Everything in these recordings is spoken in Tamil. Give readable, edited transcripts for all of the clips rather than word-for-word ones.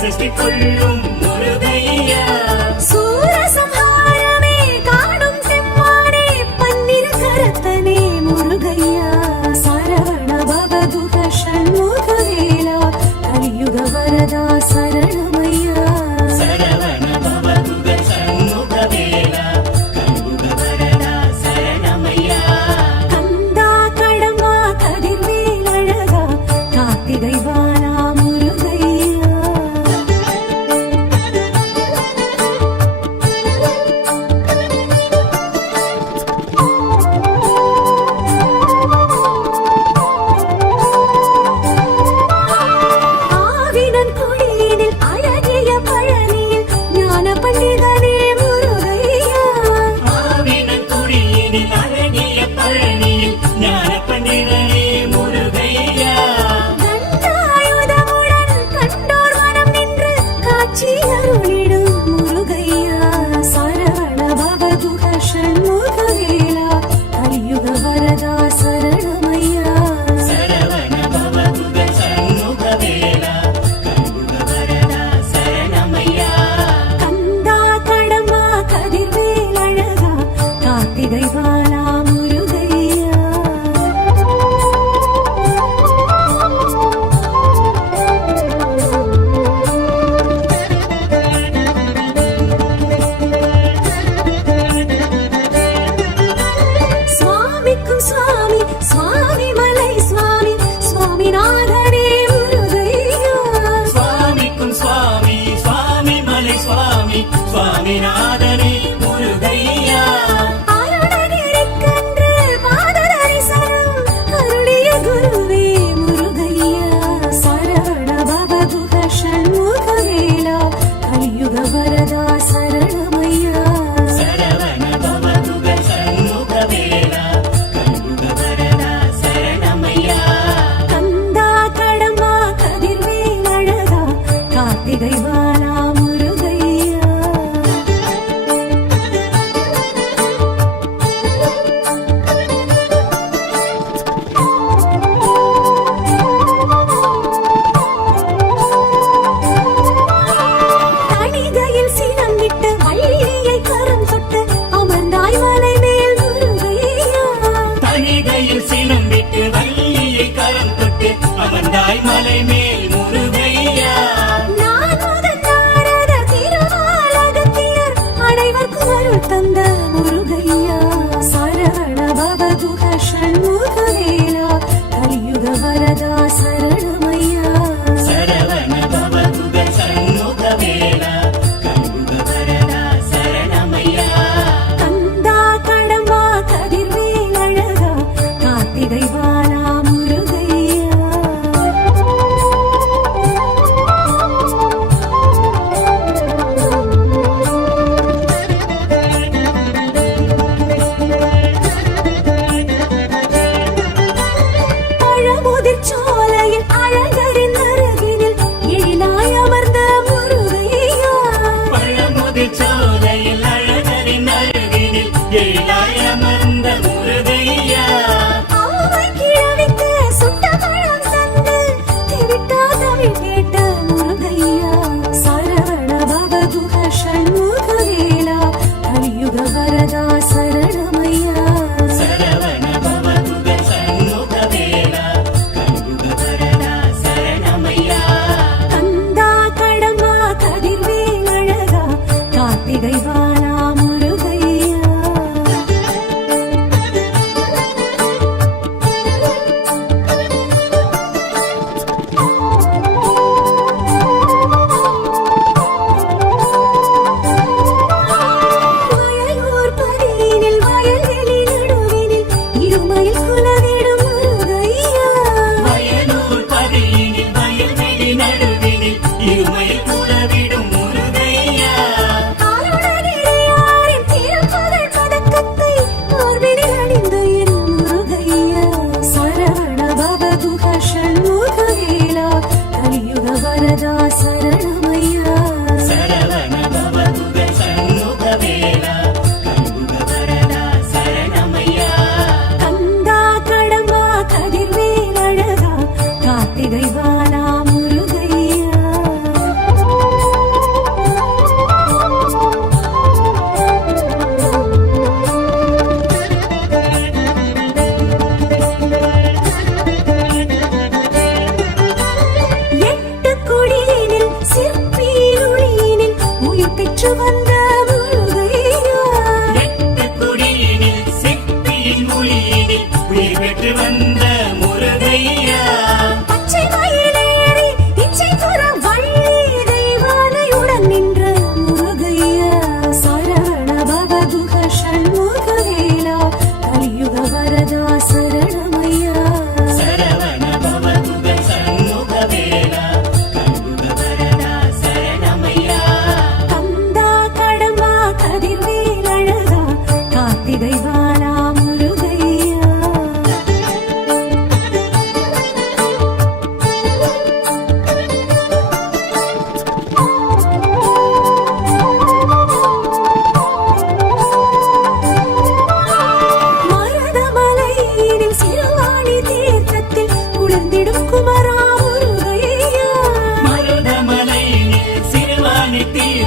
சஷ்டி கொள்ளும் முருகையா சூரசம்ஹாரமே காணும் செம்மானே பன்னிர கரத்தனே முருகையா சரவண பவதுக ஷண்முகவேலா கலியுக வரதா சரணமையா சரவண பவதுக ஷண்முகவேலா கலியுக வரதா சரணமையா கந்தா கடம்பா கதிர்வேல் அழகா கார்த்திகை வாலா முருகையா ஆவினன் குடியினில்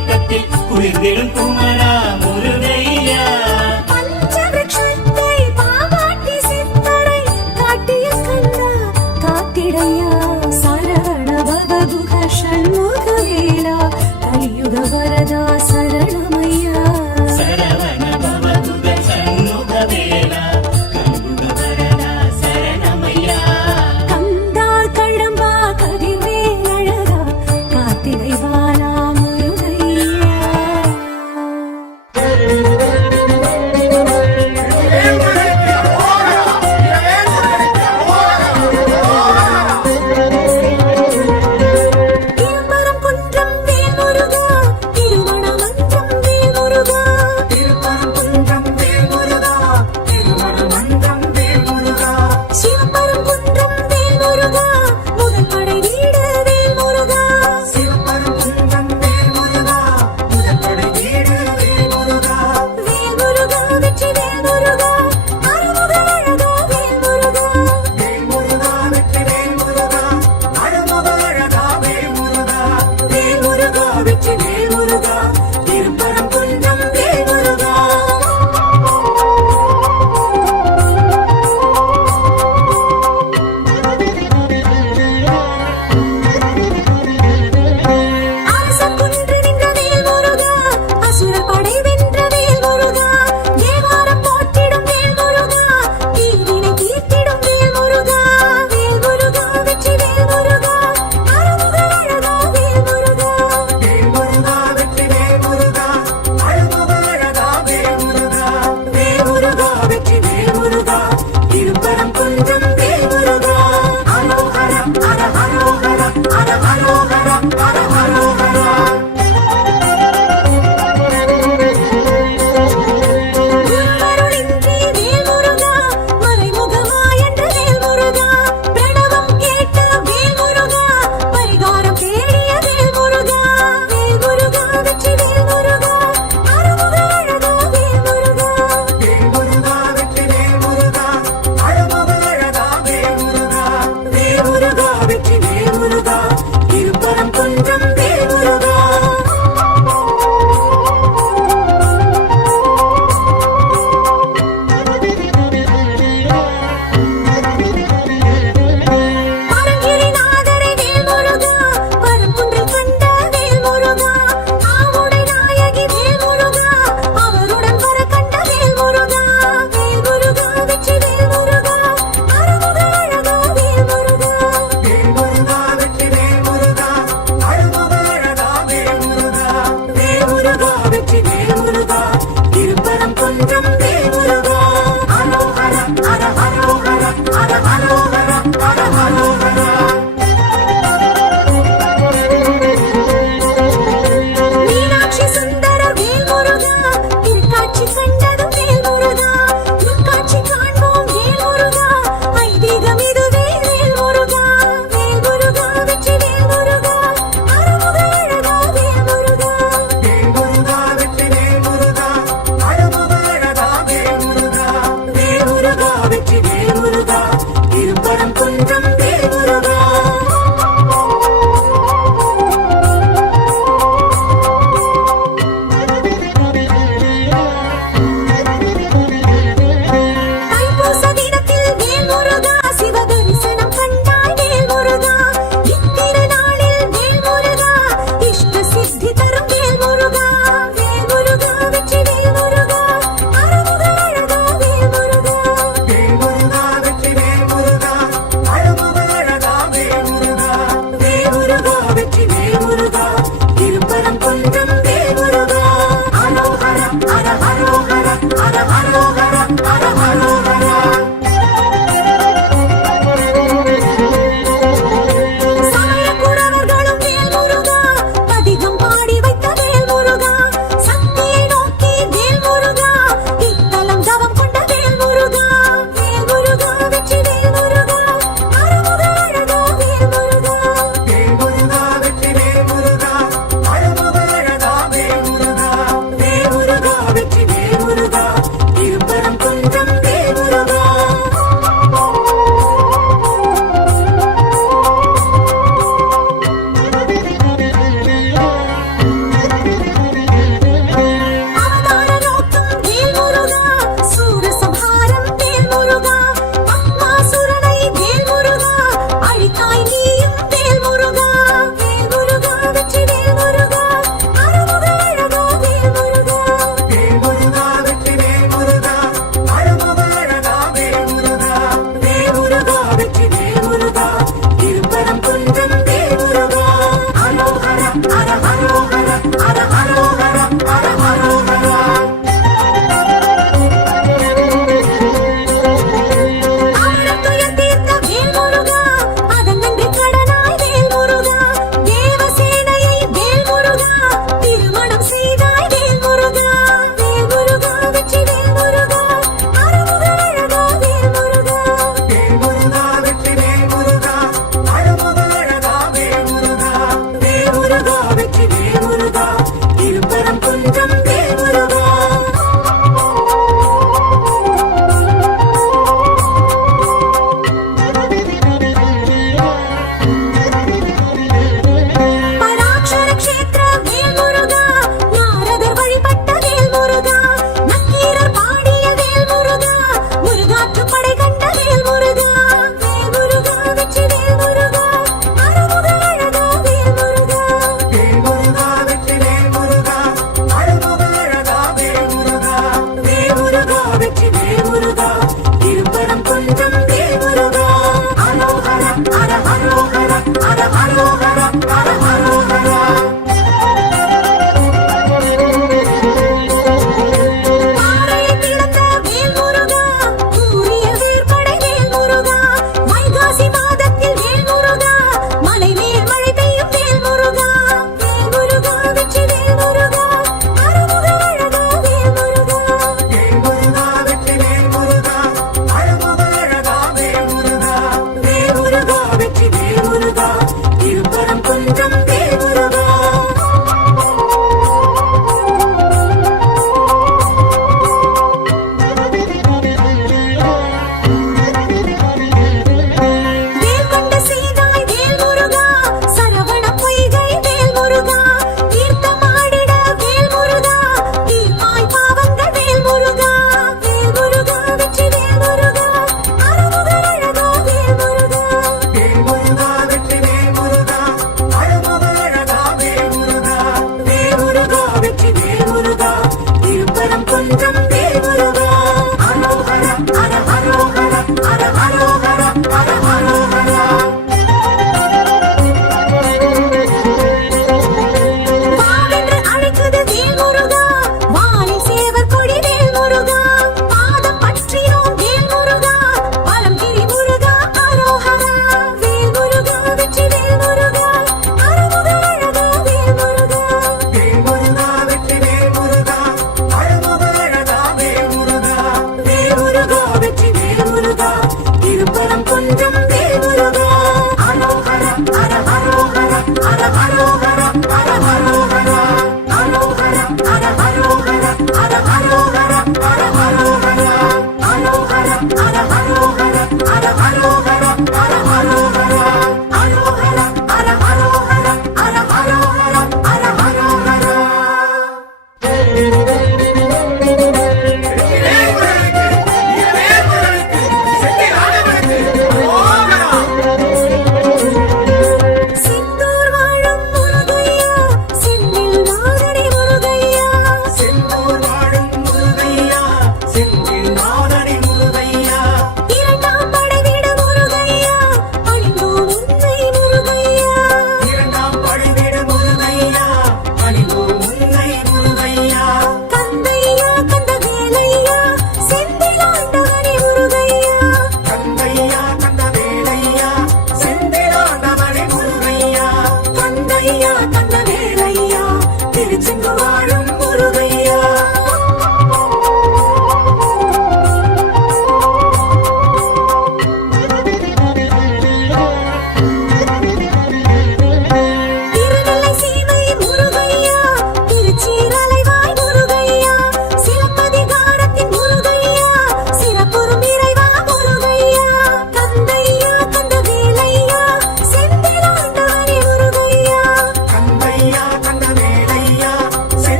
தேக்கத்தில் குளிர்ந்திடும் குமரா முருகையா பஞ்சவிருட்சத்தை பாவாட்டி சித்தரை காட்டிய கந்தா காத்திடையா சரவண பவகுக ஷண்முக வேலா கலியுக வரதா சரணமையா சரவண பவகுக சண்முக வேலா கண்புக வரதா சரணமையா கந்தா கடம்பா கதிர்வேல் அழகா கார்த்திகை பாலா முருகையா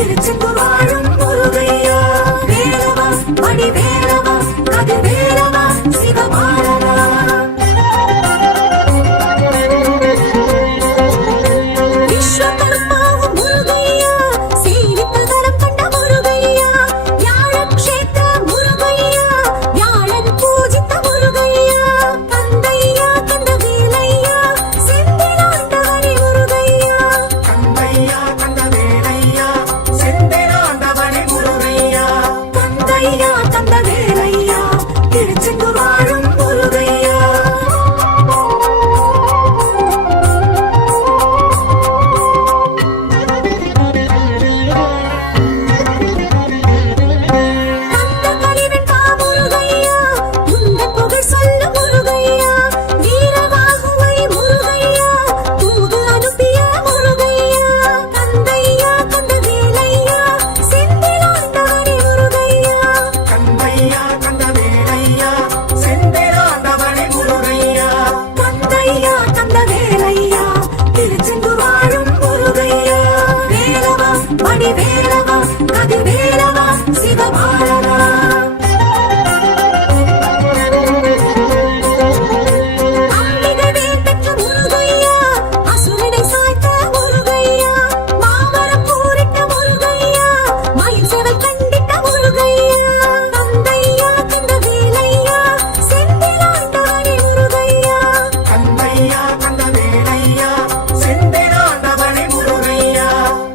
திருச்செந்தூர் வாழும் முருகையா வேலவா மணி வேலவா கதிர் வேலவா சிவபாலவா விஸ்வகர்மாவும் முருகையா சீவித்த தரம் கண்ட முருகையா வியாழக்ஷேத்திர முருகையா வியாழன் பூஜித்த முருகையா கந்தையா கந்த வேலையா செந்திலாண்டவனே முருகையா கந்தையா கந்த வேலையா செந்திலாண்டவனே முருகையா கந்தையா கந்த வேலையா திருச்செந்தூர் வாழும் முருகையா கந்த கலிவெண்பா முருகையா உந்தன் புகழ் சொல்ல முருகையா வீரவாகுவை முருகையா தூது அனுப்பிய முருகையா கந்தையா கந்த வேலையா செந்திலாண்டவனே முருகையா கந்தையா கந்த வேலையா செந்திலாண்டவனே முருகையா கந்தையா கந்த வேலையா திருச்செந்தூர் வாழும் முருகையா வேலவா மணி வேலவா கதிர் வேலவா சிவபாலவா அம்பிகை வேல் பெற்ற முருகையா அசுரனை சாய்த்த முருகையா மாமரம் பூரிட்ட முருகையா மயில் செவல் கண்டிட்ட முருகையா கந்தையா கந்த வேலையா செந்திலாண்டவனே முருகையா கந்தையா கந்த வேலையா செந்திலாண்டவனே முருகையா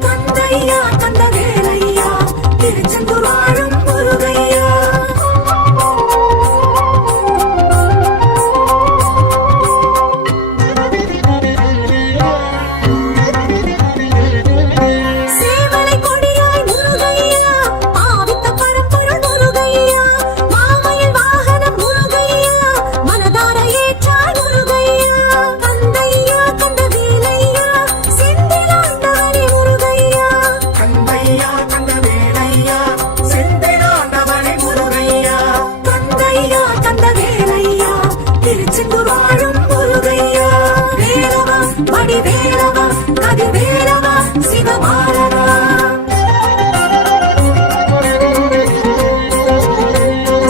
கந்தையா கந்த வேலையா திருச்செந்தூர் வாழும் முருகையா சேவலை கொடியாய் முருகையா பாவித்த பரம்பொருள் முருகையா மாமயில் வாகனம் முருகையா மனதார ஏற்றாய் முருகையா கந்தையா கந்த வேலையா செந்திலாண்டவனே முருகையா கந்தையா கந்த வேலையா செந்திலாண்டவனே முருகையா கந்தையா கந்த வேலையா திருச்செந்தூர் வாழும் முருகையா வேலவா மணி வேலவா கதிர் வேலவா சிவபாலவா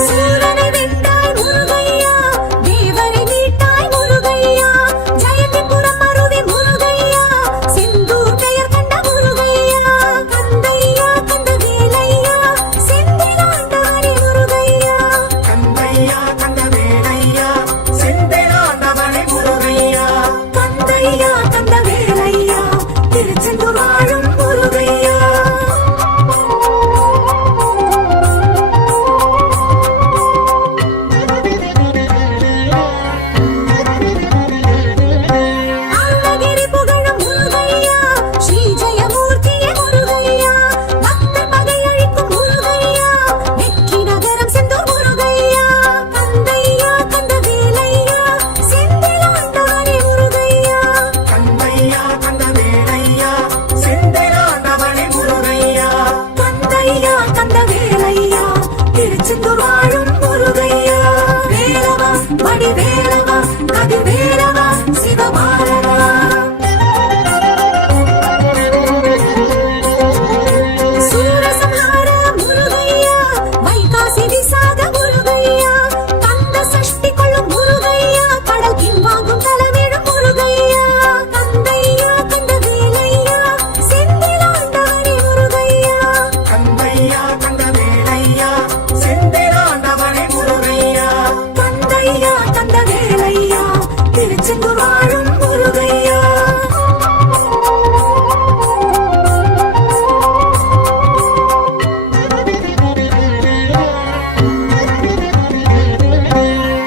சூரனை வென்றாய் முருகையா தேவரை மீட்டாய் முருகையா ஜெயந்திபுரம் அருவி முருகையா செந்தூர் பெயர் கண்ட முருகையா கந்தையா கந்த வேலையா செந்திலாண்டவனே முருகையா கந்தையா கந்த வேலையா செந்திலாண்டவனே முருகையா கந்தையா கந்த வேலையா திருச்செந்தூர் வாழும் முருகையா அருணகிரி புகழும் முருகையா ஸ்ரீ ஜெயமூர்த்தியே முருகையா பக்தர் பகையழிக்கும் முருகையா வெற்றி நகரம் செந்தூர் முருகையா கந்தையா கந்த வேலையா செந்திலாண்டவனே முருகையா கந்தையா கந்த வேலையா செந்திலாண்டவனே முருகையா கந்தையா கந்த வேலையா திருச்செந்தூர் வாழும் முருகையா வேலவா மணி வேலவா கதிர் வேலவா சிவபாலவா சூரசம்ஹார முருகையா வைகாசி விசாக முருகையா கந்த சஷ்டி கொள்ளும் முருகையா கடல் பின்வாங்கும் தலைவிடும் முருகையா கந்தையா கந்த வேலையா செந்திலாண்டவனே முருகையா கந்தையா கந்த வேலையா செந்திலாண்டவனே முருகையா கந்தையா கந்த வேலையா திருச்செந்தூர் வாழும் முருகையா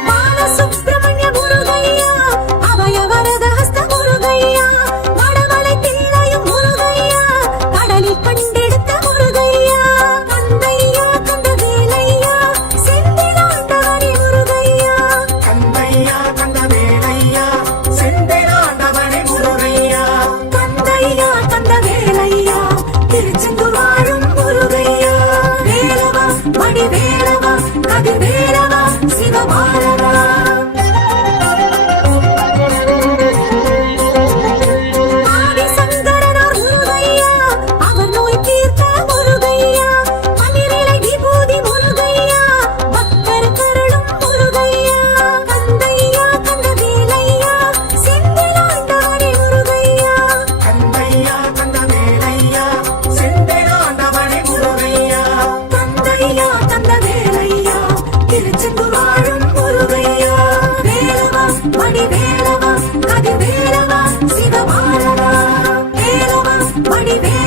பாலசுப்ரமணிய முருகையா அபயவரத ஹஸ்த முருகையா வடமலை தில்லையும் முருகையா கடலில் கண்டெடுத்த முருகையா கந்தையா கந்த வேலையா செந்திலாண்டவனே முருகையா கந்தையா கந்த வேலையா செந்திலாண்டவனே முருகையா கந்தையா கந்த வேலையா திருச்செந்தூர் வாழும் முருகையா வேலவா மணி வேலவா கதிர் வேலவா சிவபாலவா ஆதிசங்கரனார் முருகையா அவர் நோய் தீர்த்த வடிவேலவா